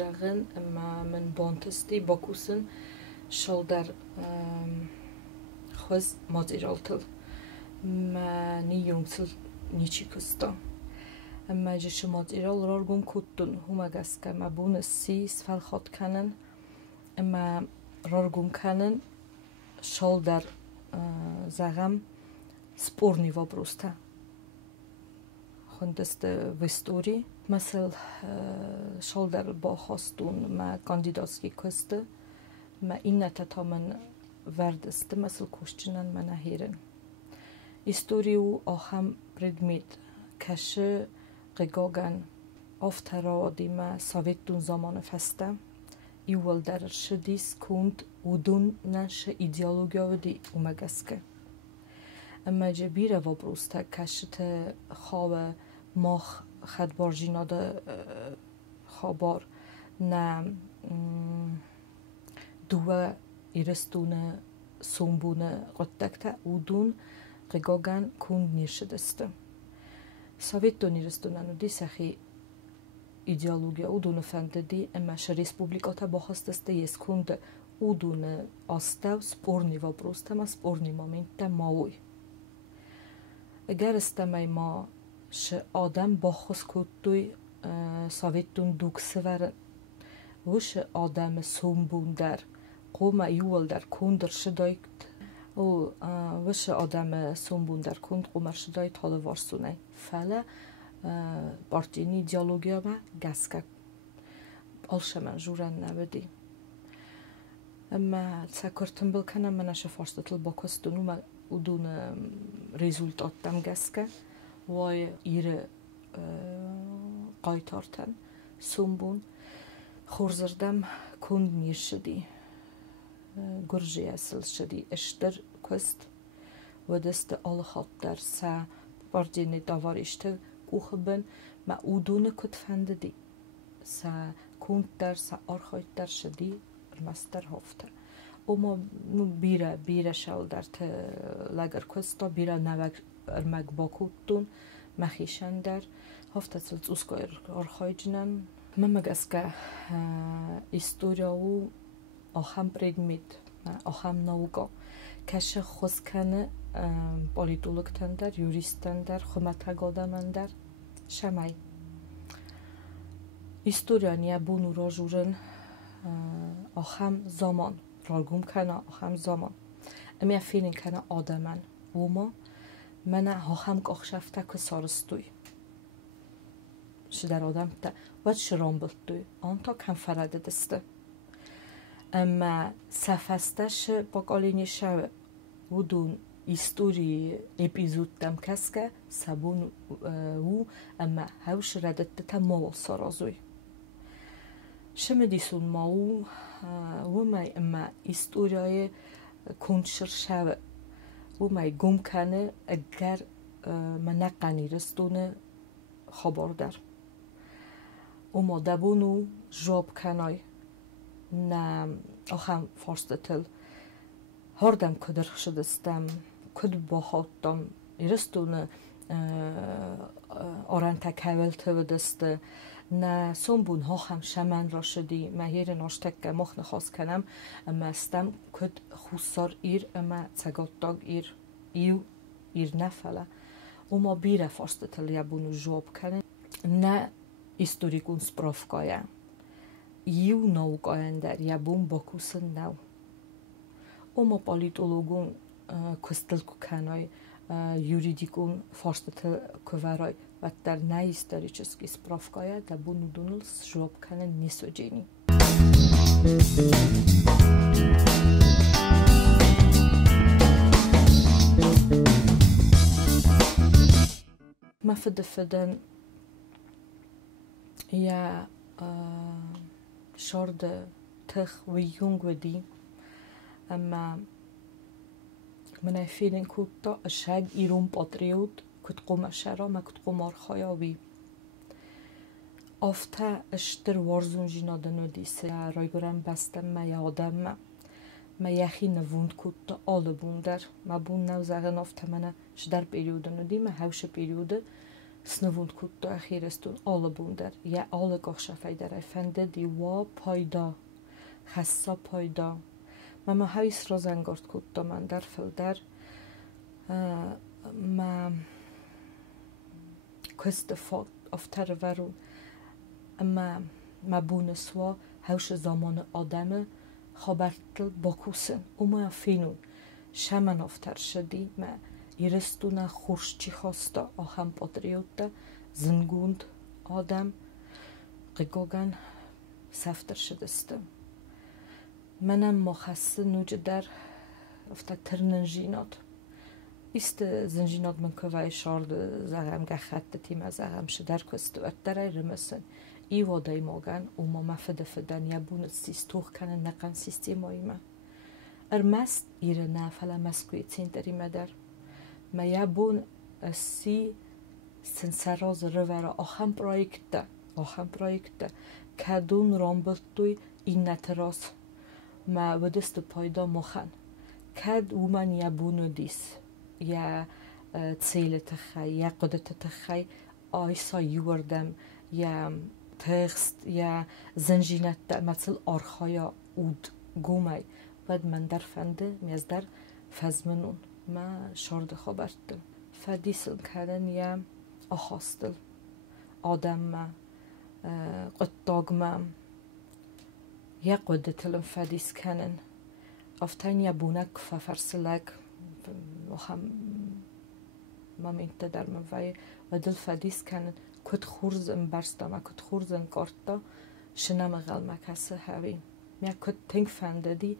zeggen, maar mijn bontesten bakusen zal daar خوز مازیرالتل ما نیونگتل نیچی کستا اما جش مازیرال رارگون کتون هما گسکه ما بون سی سفل خود کنن اما رارگون کنن شال در زغم سپورنی و بروسته خوندست وستوری مثل شال در با خواستون ما کاندیداتسکی کسته ما این نتتا من вардасты масыл кушчинан мана херен. Историю ахам предмет каши гигаган афтарадима советтун заманы фаста иуал дар шидис кунд удун наш идеологиявди умагаске. Amma jabira вопроста кашите хава мах хадбаржинада хабар на дуа İristune, sombune, rottakta, udun, regogan, kund nirşedeste. Sovetton İristunan udi sahi ideologiya udun fandedi, ama ş respublikata bahasteste yes kund udun astav sporni vobrosta, ma sporni momenta maoy. Eğer istemay ma ş adam bahas kuttuy sovetton duksever, و ş adam sombundar قوم ایول در کندر شدایت او وش آدم سومبون در کند قومر شدایت حال وارسونه فعلا بارتینی دیالوگیا ما گسکه آلشمن جورن نبودی اما تکرتم بلکنم منش فارستل با کستونو ما ودون رزولتات دم گسکه وای ایره قایتارتن سومبون خورزردم کند نیر شدی گرجی اصل شدی اشتر کست و دست آل خط در سا باردینی داوارشته کوخبن ما اودون کت فندی سا کند در سا آرخایت در شدی المستر هفته اما بیره شال در ت لگر کستا بیره نوگ ارمگ باکوتون مخیشن در هفته سلت اسکایر آرخایجنن ممگسکه استوریاو آخام предмет آخام نаука کش خوزکنه پولیتولوگتن در یوریستن در خمتگ آدمن در شمای استوریانی بونو را جورن آخام زمان رالگوم کنه آخام زمان امی فیلن کنه آدمن وما من آخام کاخشفته که سارستوی شدر آدم تا و شرام بلتوی آن تا کم فرده دسته اما سفستش با قالینی شو ودون істории эпизод там каска сабун у ама хавш радатта тамол саразуй шемедисун мау вумай ама историяй коншир шав вумай гум кане агар манақани растуне хабардар ума дабуну жоб канай на ахам форстател هردم کدر شدستم کد با خودم ایرستونه آران تکول تو دسته نه سومبون ها هم شمن را شدی مهیر ناشتک مخ نخواست کنم اما استم کد خوصار ایر اما تگات داگ ایر نفله اما بیره فارست تلیابونو جواب کنه نه استوریکون سپرافکایه ایو نوگاین در یابون باکوسن نو اما پالیتولوگون کستل کنای юридикун форстата кварай ва дар наисторически справкая да буну дунус жопкане несоджени мафдфден я шорде тх ви юнгвди اما من فیلن کوتا اشگ ایرون پاتریوت کت قوم شرا ما کت قومار خیابی آفته اشتر وارزون جینا دنو دیسه رایگرم بستم ما یادم ما یخی نووند کوتا آل بوندر ما بون نو زغن آفته منه شدر پیریودنو دی ما هوش پیریوده snuvund kutto akhirestun alle bunder ya alle gochshafai der efende di wa payda خسا پایدا ما هایس را زنگارد کود من در فلدر کست فات افتر ورون ما بونسوا هوش زمان آدم خبرتل باکوسن ما فینون شمن افتر شدی ما ایرستونه خورشچی خواستا آخم پاتریوتا زنگوند آدم قگوگن سفتر شدستم منم مخصص نوج در افته ترنجینات است زنجینات من که وای شارد زغم گخت تیم از زغم شدر کست و درای رمسن ای وادای ماگن او ما مفد فدن یا بونت سیستوخ کنن نقن سیستیمایی ما ارمست ایره نفعل مسکوی تیندری مدر ما یا بون سی سنسراز روورا آخم پرویکت کدون رامبلتوی این نتراس ما ودست پایدا مخن کد ومن یا بونو دیس یا تسیل تخی یا قدرت تخی آیسا یوردم یا تخست یا زنجینت در مثل آرخایا اود گومی ود من در فنده میز در فزمنون ما شارد خبرتم فدیسل کردن یا آخاستل آدم ما قطاق ما یا قدرتلم فدیس کنن افتین یا بونک ففرسلک وخم ما مینت در موی و دل فدیس کنن کد خورزم برستم کد خورزم کارتا شنم غلمه کسه هاوین میا کد تنگ فنده دی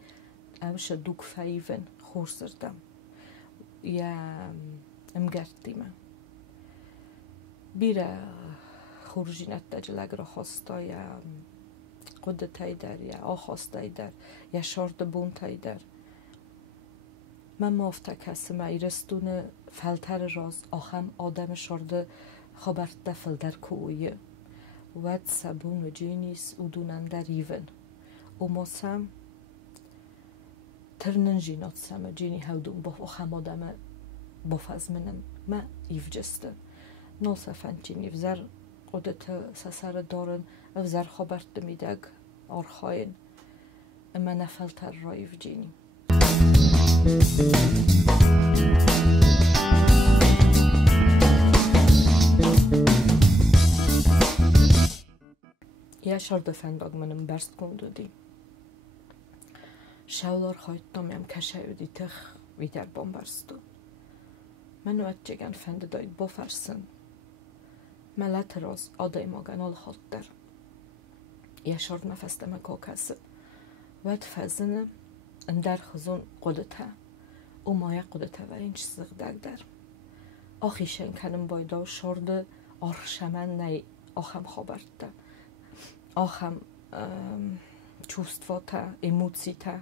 اوش دوک فایون خورزردم یا امگردی من بیره خورجینت دجلگ را خواستا یا قدرتای در یا آخواستای در یا شارد بونتای در من مافته کسی ما ایرستون فلتر راز آخم آدم شارد خبرت فلتر کویه ود سبون و جینیس او دونن در ایون او ماسم ترنن جینات سم جینی هودون با آخم آدم بافزمنم ما ایفجسته نوسفن جینی وزر قدرت سسر دارن وزر خبرت میدگ آرخاین اما نفلتر رایف جینی یا شارد فنداگ منم برست کندودی شاولار خواهیدم یم کشایودی تخ ویدر بام برستو منو اتجگن فنده داید بافرسن ملت راز آدای ماگن آل خود در یا شارد مفستم کاکسه ود فزنه اندر خزون قدته او مایه قدته و این چیز دگ در آخیشن کنم بایدا شارد آرشمن نی آخم خبرده آخم چوستواته ایموتسیته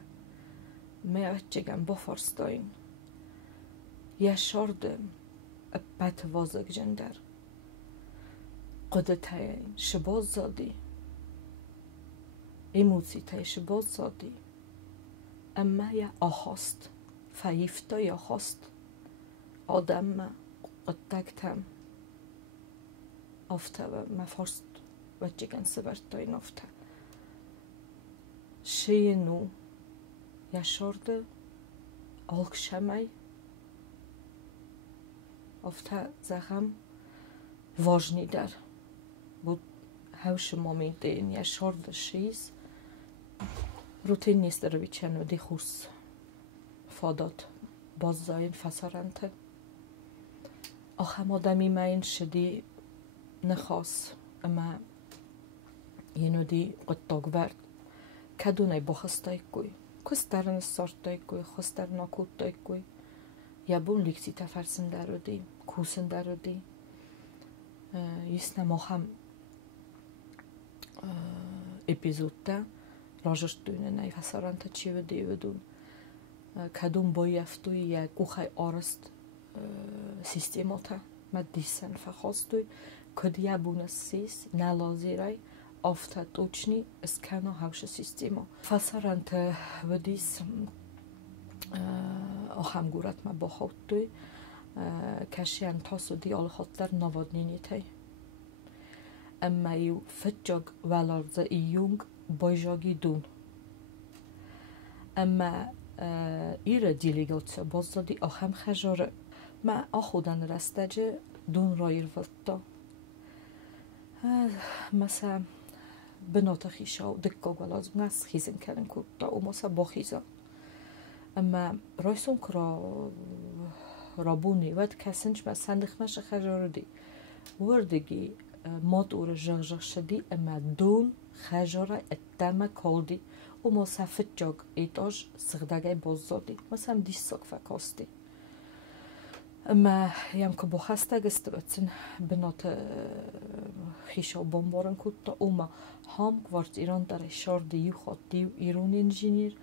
میاد جگم بافرستاین یا شارد بط وازگ جندر قدته شباز زادی ایموتسیته شباز زادی اما یا آخاست فیفتا یا خواست آدم ما قدکتم افته و مفرست و جگن سبرتا این افته شی نو یا شارد آلک شمی افته زخم واجنی در بود هوش مامیده این یا شارد شیز روتین نیست رو بیچنو دی خوص فادات باز زاین فسارنته آخم آدمی ما این شدی نخواست اما اینو دی قطاق برد کدونه بخستای کوی کسترن سارتای کوی خستر ناکوتای کوی یا بون لیکسی تفرسن درو دی کوسن درو دی یسنم آخم اپیزودتا راجش دونه نای فسارنته چی و دی و دون کدوم بایفتوی یا گوخای آرست سیستیماتا ما دیسن فخواستوی کدیا بونه سیس نلازی رای افتا توچنی اسکانو هاوش سیستیما فسارنته و دیس آخم گورت ما باخوتوی کشیان تاسو دی آل خاطر نوادنینی تی اما یو فتجاگ ولارزه ایونگ بایجاگی دون اما ایره دیلیگاتسیا بازدادی آخم خجاره ما آخودن رستجه دون رایر وقتا مثلا بنات خیشا و دکا گلازم نس خیزن کردن کتا و مثلا با خیزا اما رایسون کرا رابونی ود کسنج ما سندخمش خجاره دی وردگی ماد اور جغ شدی اما دون خجاره اتما کالدی و مثلا فتجاگ ایتاج سغدگه بازدادی مثلا دیساک فکاستی اما یم که با خسته گسته بچن بنات خیشا بمبارن کتا اوما هم وارد ایران در شار دیو خود دیو ایران انجینیر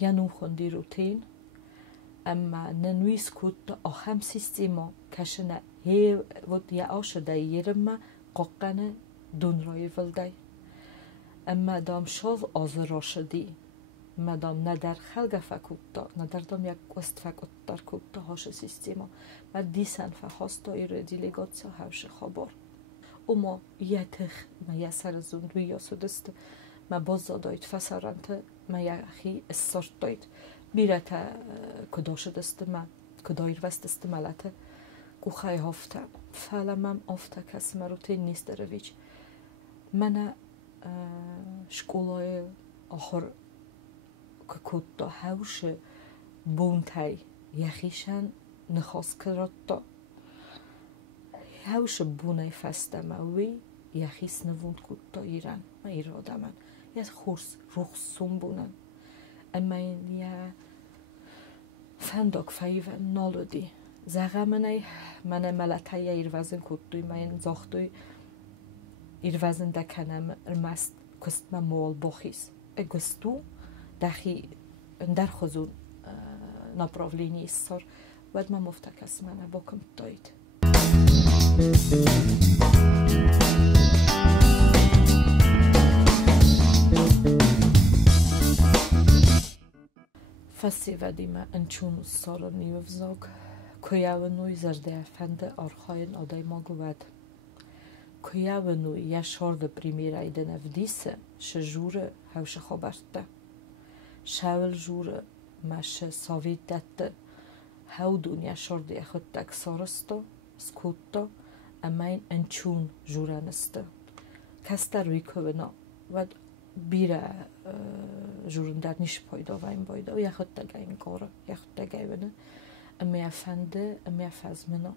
یا نو خوندی روتین اما ننویس کتا آخم سیستیما کشنه هی ود یا آشده یرم قاقنه دون رای ولده اما دام شاو آزرا شدی مدام ندر خلق فکوتا ندر دام یک قست فکوتر کوتا هاش سیستیما و دیسن فخواستا ایره دیلیگاتسا هاوش خبار او ما یه تخ ما یه سر زندوی یا سودست ما باز دایت فسرانت ما یه اخی استارت دایت بیرت کداش دست ما کدایر وست دست ملت گو خیلی هفته فعلا من هفته کسی مروتی نیست درویچ من شکولای آخر که کتا هاوش بونتای یخیشن نخواست کرد هاوش بونای فسته موی یخیس نوند کتا ایران ما ایراده من یه خورس رخصون بونن اما این یه فندق فایو نالودی زغه من ملتای ایروزن کتوی من زاختوی ایروزن دکنم ارمست کست من مول بخیز اگستو دخی در خزون направление سر ود من مفتکس من باکم داید فسی ودی من انچون سال نیوزاگ کویاونوی زرده فند آرخاین آدای ما گوید کویاونوی یا شارد پریمیر ایدن افدیسه شجور هوش خبرده شاول جور ماشه ساوید دته هاو دنیا شارده خود تک سارستا سکوتا اما این انچون جورانسته کسته روی کونا و بیره جورن در نیش پایدا و این بایدا و یا خود تگه این کاره یا خود تگه ونه اما یا فنده اما یا فزمنا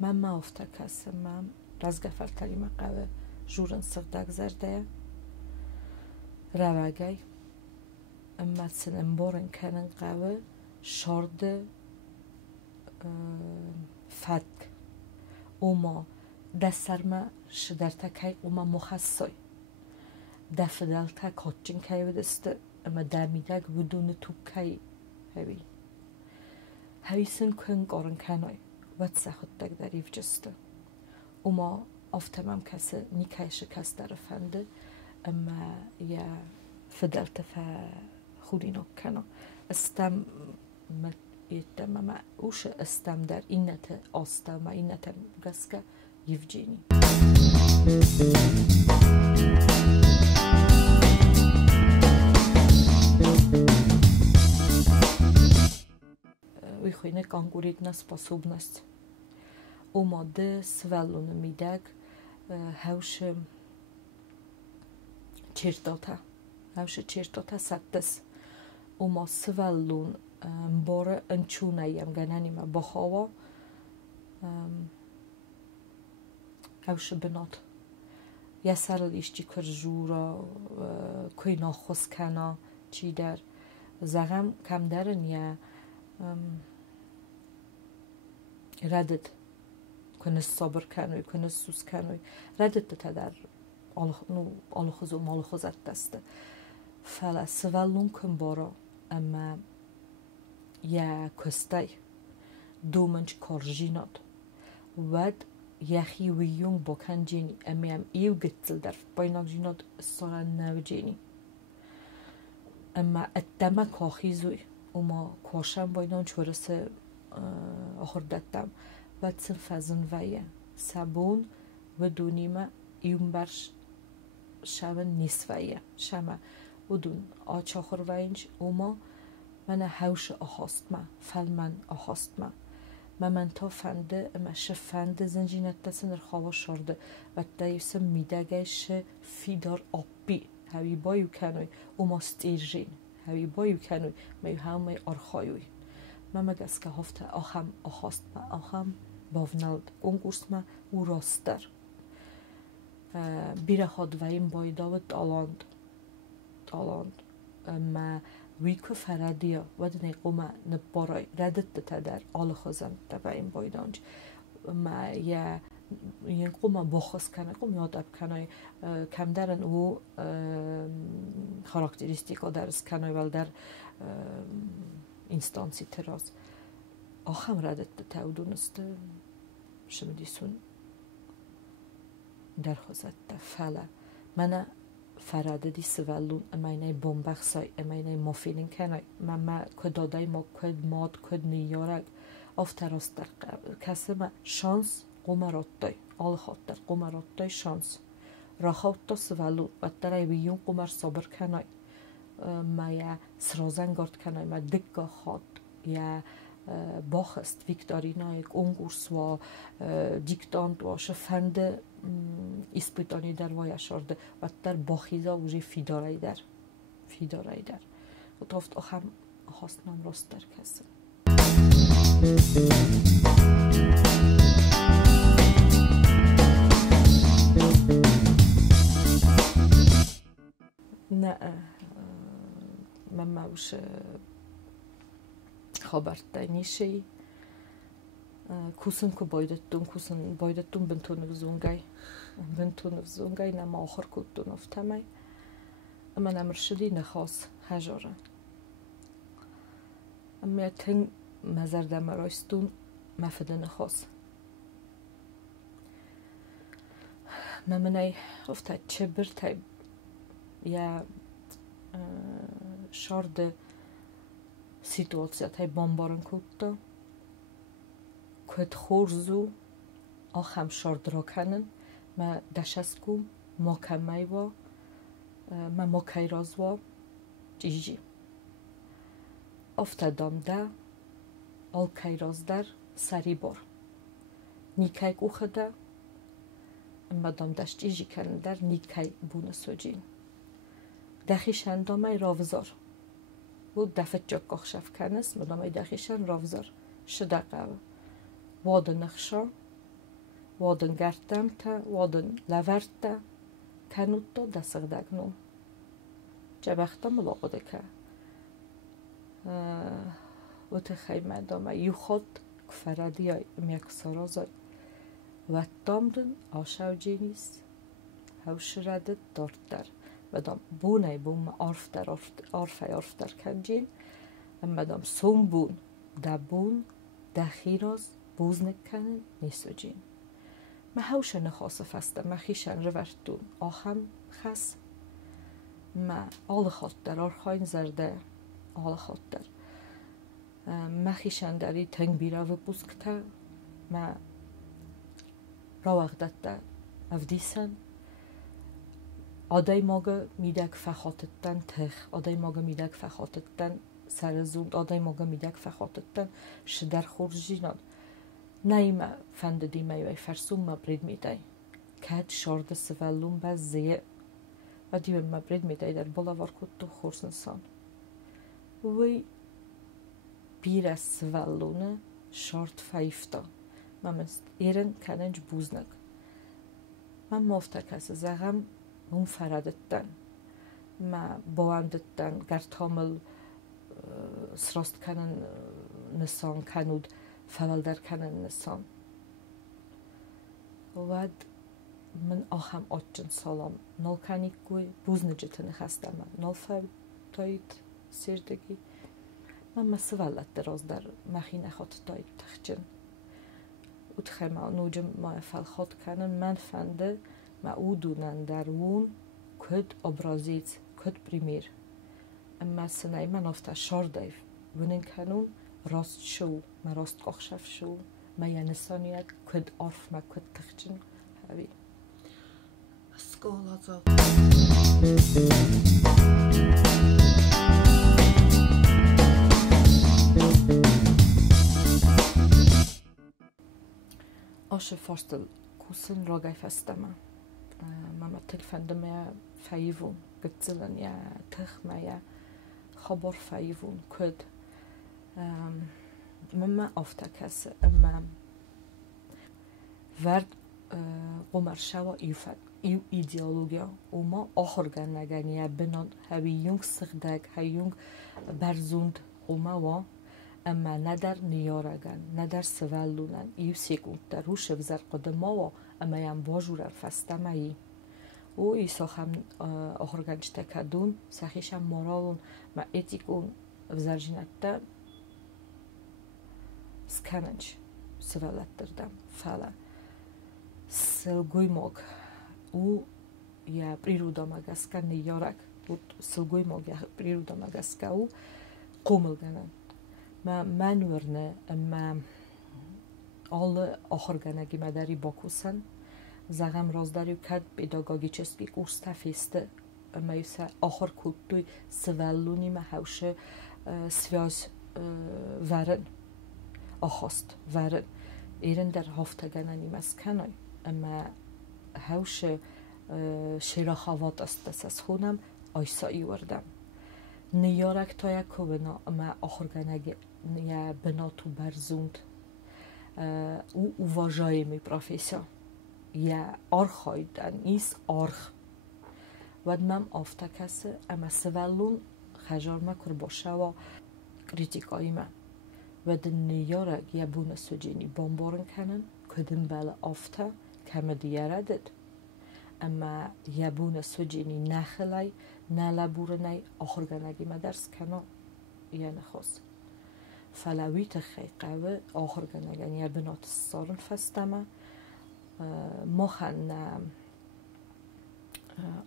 من ما افته کسه من رزگفر تریم قوه جورن سردک زرده روگای اما سنن بارن کنن قوه شارده فتک اوما دسترما شدرتکای اوما مخصای دفدلتا کاتچین کای بدسته اما دمیدگ بدون توکای هوی سن کن قارن کنای ود سخت دک دریف جسته اوما افتمام کسه نیکای شکست در فنده اما یا فدلت فا خودی نکنا استم یتم ما اوش استم در اینت آستم و اینت گسکه یفجینی вихойне конкурентна способность. Омаде свеллоне мидег هاوش چرتاتا سدس اوما سوالون باره انچونه یم گننیم بخوا هاوش بنات یا سرلیش چی کر جورا کوی ناخوز کنا چی در زغم کم درن یا ردد کنه صبر کنوی کنه سوز کنوی ردد تا در آلخوز و مالخوزت دسته فلا سوالون کن بارا اما یا کستای دومنچ کار جیناد ود یخی ویون بکن جینی اما هم ایو گتل در بایناک جیناد سارا نو جینی اما اتما کاخی زوی وما کوشم بایدان چورس آخر دتم و تسن فزن ویه سبون و دونیمه ایون برش شما نیسویه شما و دون آچ آخر وینج وما من هوش آخاست ما فل من آخاست ما من تا فنده اما فنده زنجینت دستن خواه شارده و دایوس میدگش فیدار آبی هاوی بایو کنوی او ما ستیرجین هاوی بایو کنوی میو همه آرخایوی من مگس که هفته آخم آخاست ما آخم باونالد کنکورس ما او راستر بیره خود و این بایداوت دالاند ما ویکو فرادیا و دنی قوم نبارای ردت تدر آل خزن تبع این بایدانج ما یه قوم بخص کنه قوم یادب کنه کم درن او خاراکتریستیکا درس کنه ول در اینستانسی تراز آخم ردت تودونست شمدیسون در خزت فعلا من فراده دی سوالون امینه بومبخسای امینه مافیلین کنای من کدادای ما کد ماد کد نیارگ آفتراست در کسی ما شانس قمرات دای آل خاطر قمرات دای شانس راخوت تا سوالون و درای ویون قمر صبر کنای ما یا سرازن گرد کنای ما دکا خود یا باخست ویکتورینای کنکورس و دیکتانت و شفنده ispitani در وای شارده و در باخیزا وجی فیدارای در و تافت آخم خواستم راست در کسی نه من موش خبرت نیشی کوسن که بایدتون بنتون وزونگای نما آخر کدتون افتمای اما نمرشدی نخواست هجارن اما تنگ مزر دمرایستون مفده نخواست منای افتاد چه برتای یا شارد سیتواتسیات های بامبارن کدتا کد خورزو آخم شارد را کنن ما دشسکوم ما کمی و ما کیراز و جیجی افتادم ده آل کیراز در سری بار نیکی گوخده مدام دشت جیجی کنن در نیکی بونه سوجین دخیشن دامای راوزار و دفت جا کخشف کنست مدامای دخیشن راوزار شدقه واد نخشا وادن گردم تا وادن لورتا کنود تا دستق دگنو جبختا ملاقاده که و تخیمه دامه یو خود کفردی های میک سرازای و دامدن آشاو جینیس هوش ردت دارد در و دام بونه بوم آرف در کنجین اما دام سوم بون دبون دخیراز بوز نکنن نیسو جین ما هوش نخواست فسته ما خیشن روردون آخم خس ما آل خود در آرخاین زرده آل خود در ما خیشن داری تنگ بیرا و بوز کتا ما را وقتت در افدیسن آدای ماگه میدک فخاتتن تخ آدای ماگه میدک فخاتتن سرزوند آدای ماگه میدک فخاتتن شدر خورجینان نایما فند دیمه و فرسون مبرد میدای کد شارد سوالون باز زیه و دیو مبرد میدای در بالا وارکود تو خورس انسان وی بیر از سوالونه شارد فایفتا من ایرن کننج بوزنگ من مفته کسی زغم اون فردتن ما باندتن گرتامل سراست کنن نسان کنود فول در کنن نسان و من آخم آتجن سالام نال کنی گوی بوز نجتن خستم نال تایید سیردگی من مسولت دراز در مخی نخواد تایید تخجن و تخیمه نوجم ما افل خود کنن من فنده ما او دونن درون کد ابرازیت کد پریمیر اما سنای من افته شارده ونن کنون راست شو ما راست قخشف شو ما ینسانیت کد عرف ما کد تخچن هاوی Skål alltså. آش فارستل کوسن راگای فستما ما تلفندم یا فیوون گتزلن یا تخم یا خبر فیوون کد ما افتکس اما ورد قمر شوا ایو ایدئولوژیا و ما آخر گنگنیه بنان هوی یونگ سخدگ هیونگ برزوند و اما ندر نیارگن ندر سوالونن ایو سیکون در روش وزر قدما و اما یم واجور فستمایی و ایسا هم آخر گنج تکدون سخیشم مارالون ما اتیکون وزر جینت سکننج سوالت دردم فعلا سلگوی موگ او یا پریرودا مگسکا نیارک بود سلگوی موگ یا پریرودا مگسکا او قومل گنن ما منورنه اما آل آخر گنگی مداری باکوسن زغم رازداریو کد پیداگاگی چسکی کورس تفیسته اما یوسا آخر کلتوی سوالونی ما هوشه سویاز ورن آخاست ورن ایرن در هفته گننی مسکنای اما هوش شیراخوات است دست از خونم آیسایی وردم نیارک تا یک کوبنا اما آخر گنگ یا بنا تو برزوند او واجای می پروفیسیا یا آرخایدن ایس آرخ ود مم آفتا کسه اما سوالون خجار مکر باشه و کریتیکایی من ود نیارک یا بونه سجینی بامبارن کنن کدن بله آفتا کم دیاره دید اما یبون سجینی نخلای نلبورنی آخر گنگی ما درس کنا یعنی خواست فلویت خیقه آخر گنگی یبنات سارن فستمه مخن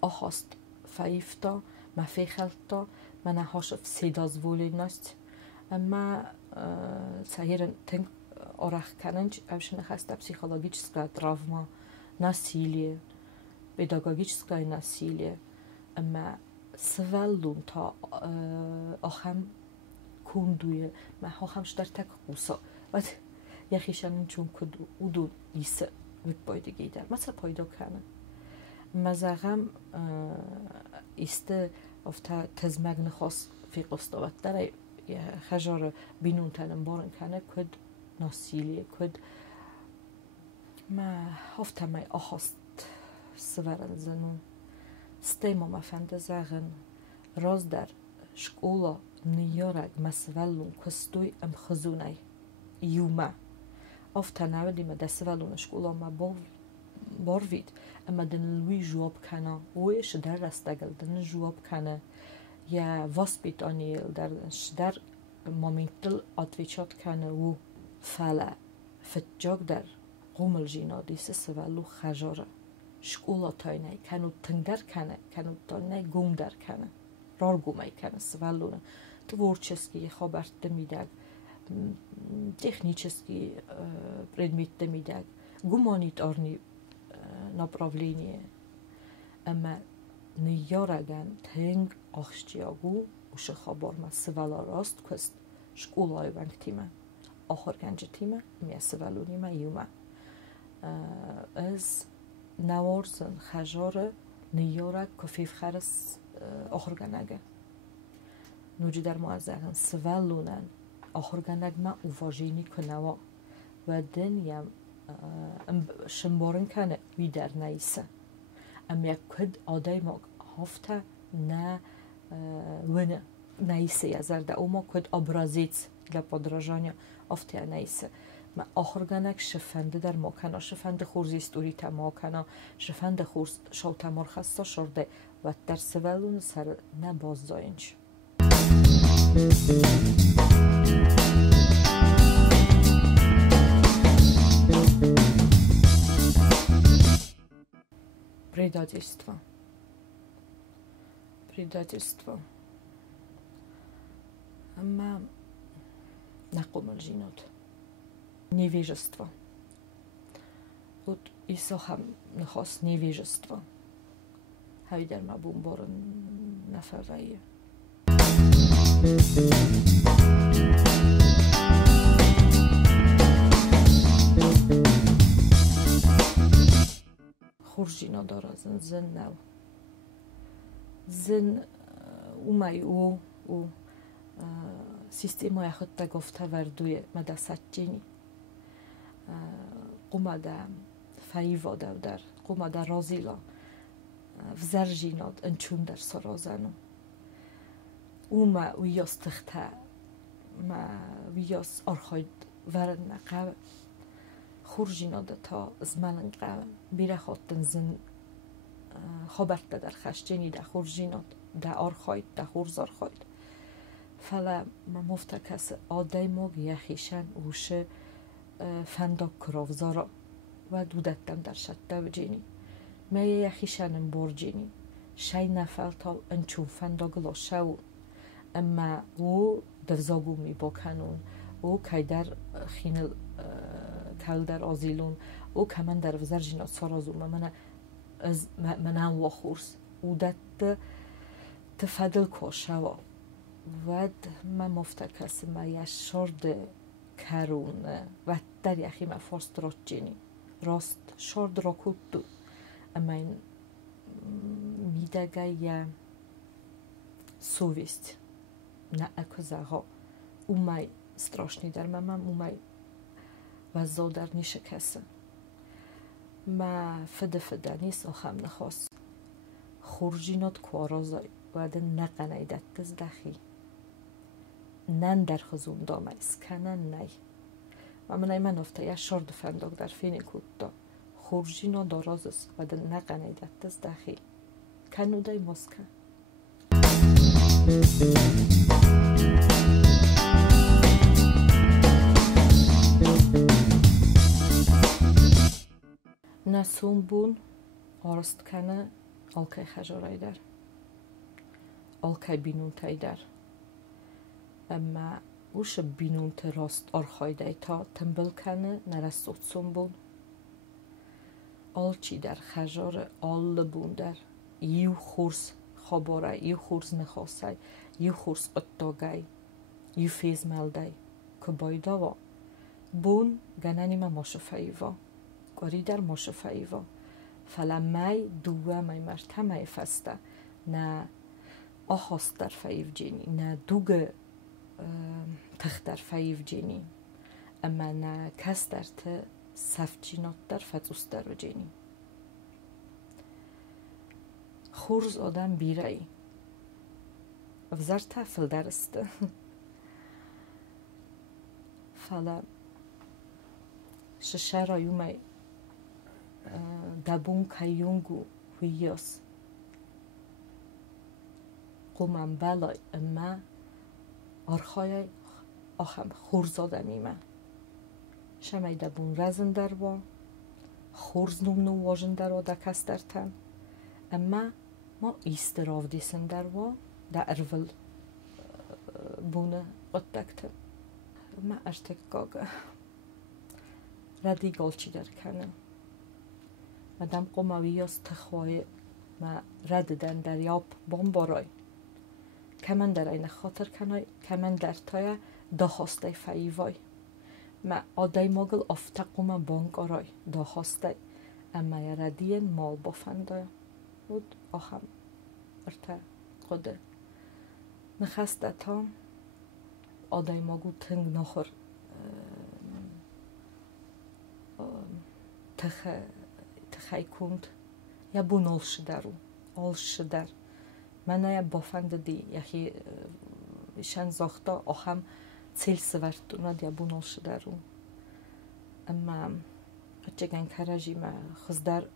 آخاست فایفتا ما فیخلتا من هاش سیداز وولی نست اما سهیرن تنگ آرخ کننج اوشن خسته پسیخولوژیچسکا تравма насилие педагогическое насилие اما سوالون تا آخم کندوی ما هاخمش در تک قوسا و یخیشن چون کد اودون ایسه وید باید گیدر مثلا پایدا کنه مزاقم ایسته افتا تزمگ نخواست فی قصدوات داره خجار بینون تنم بارن کنه کد ناسیلیه کد ما هفته می آخاست سوارن زنون ستیما ما فنده زغن راز در شکولا نیارگ مسولون کستوی ام خزونی یوما هفته نودی ما دسولون شکولا ما باروید اما دن لوی جواب کنه ویش در رستگل دن جواب کنه یا واسپیتانیل در مومنتل اتویچات کنه و فعلا فتجاگ در قومل جینا دیسه سوالو خجاره شکولا تاینه کنو تنگر کنه کنو تاینه گم در کنه رار گومه کنه سوالونه تворчески خبرت دمیدگ технически предмет دمیدگ гуманитарный направление اما نیارگن تنگ آخشتیاگو وش خبر ما سوالا راست کست شکولای ونگ تیمه آخر گنج تیمه می سوالونی ما یومه از نوارزن خجار نیارگ کفیف خرس آخر گنگه نوجی در معزهن سوالونن آخر گنگ ما اوواجینی کنوا و دن یم شنبارن کنه وی در نیسه ام یک کد آدای ما هفته نه ونه نیسه یا زرده او ما کد ابرازیت для подражания هفته نیسه ما آخر گنگ شفنده در ما کنه شفنده خورزی استوری تا کنه شفنده خورز شو تمار خسته شرده و در سوالون سر نباز زاینج Предательство. Предательство. Ама naqomel žinot. Невежество. Od Iso ham nechos невежество. Hajder ma bumboren nafawaje. Khurjino dorazın zinnav. Zin umaj u система яхотта гуфта вардуе мадасатчини qumada faivoda dar qumada rozilo vzarjinod enchundar sorozanu uma uyos txta ma uyos orkhoyd varna qav khurjinod ta zmalin qav bira khotn zin khabarta dar khashchini da khurjinod da orkhoyd da khurzorkhoyd فلا مفتکس آدای مگ یخیشن وشه فندق کروزارا و دودتم در شده و جینی می یخیشنم برجینی شای نفر تا انچون فندق لاشو اما او دفزاگو می بکنون او که در خینل کل در آزیلون او که من در وزر جینا سارازو من هم واخورس او دت تفدل کاشوا ود ما مفتکس ما یشورد کرونه و در یخی ما فرست راجینی راست شورد را کودو اما این میدگه یا سوویست نه اکوزاها اومای страшний در ممم اومای و زودر نیشه کسه ما فده نیست آخم نخواست خورجینات کوارازای باید نقنایدت دزدخی نن در خزون دامه اسکنن نی و من افته یا شرد فندق در فینی کود دا خورجینا داراز است و در نقنیدت دست دخی کنو دای مسکن نسون بون آرست کنه آلکای خجارای در آلکای بینون تای در اما وش بینون راست آرخایده تا تنبل کنه نرست اتسون بون آلچی در خجار آل بون در یو خورس خباره یو خورس نخواسته یو خورس اتاگای یو فیز ملده که بایده و بون گنانی ما ماشفاییوا گاری در ماشفاییوا فلا مای دوه مای مرتمه فسته نه آخاست در فایف جینی نه دوگه تختر فایف جینی اما نه کس در ته سفجینات در فتوست در جینی خورز آدم بیرای افزار تفل درسته فلا ششه رایومای دبون کیونگو ویاس قومم بلای اما آرخای آخم خورز آدمی من شمای دبون رزن در با خورز نو واجن در و دکست در تن اما ما ایستراف دیسن در با در ارول بونه قدکتن ما اشتک گاگه ردی گالچی در کنه مدام قومویاس تخوای ما رد دن در یاب بامبارای که من در این خاطر کنای که من در تای داخواسته فایوای ما آدای مگل افتقوم بانک آرای داخواسته اما یا ردین مال بافنده بود آخم ارتا قده نخسته تا آدای مگو تنگ نخور تخی کند یا بون آلش درو آلش در من یا بافنده دی یخی شن زاختا آخم цел свартунад я бунол шудару ама ачаган каражима хыздар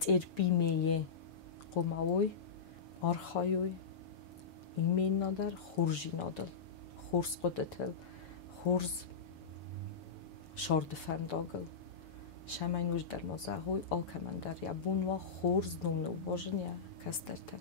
терпимее қомавой архайой имейн надар хуржи надал хурс қодател хурз шордфандагл шамайн уж дар мазагой алкамандар я бунва хурз нумну божен я кастартан